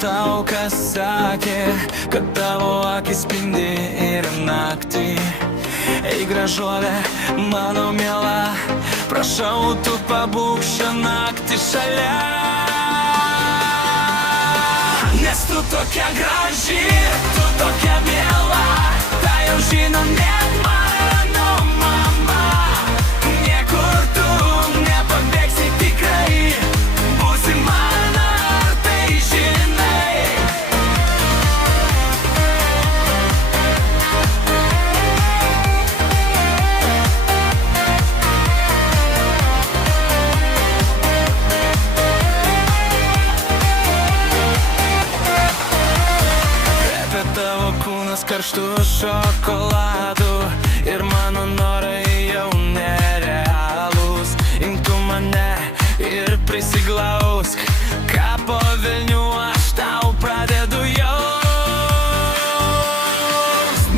tau, kas sakė, kad tavo akis spindi ir naktį. Ei gražuolė, mano miela, prašau, tu pabūk šią naktį šalia. Nes tu tokia graži, tu tokia miela, tai jau žino net mano mama. Niekur tu nepabėgsi tikrai, būsi mano, ar tai žinai. Kvepia tavo kūnas karštų šokoladų ir mano norai jau nerealūs. Imk tu mane ir prisiglausk, ką po velnių aš tau pradedu jaust.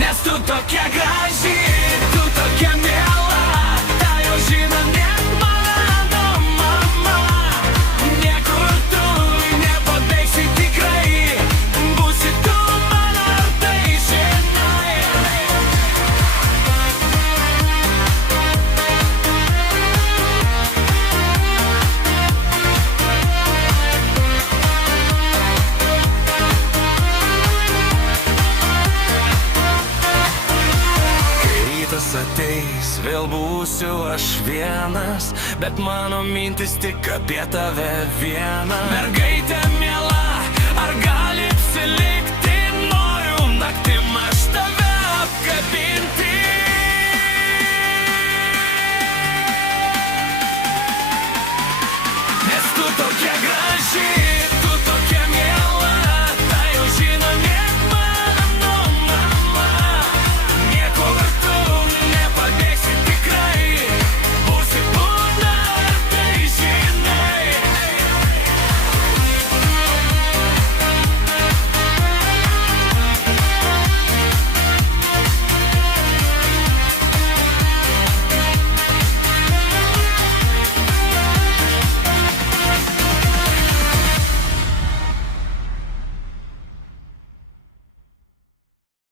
Nes tu tokia graži, tu tokia miela, tai jau žino net mano mama. Niekur tu nepabėgsi tikrai, būsi tu mano, ar tai žinai. Kai rytas ateis, vėl būsiu aš vienas, bet mano mintis tik apie tave vieną. Mergaitė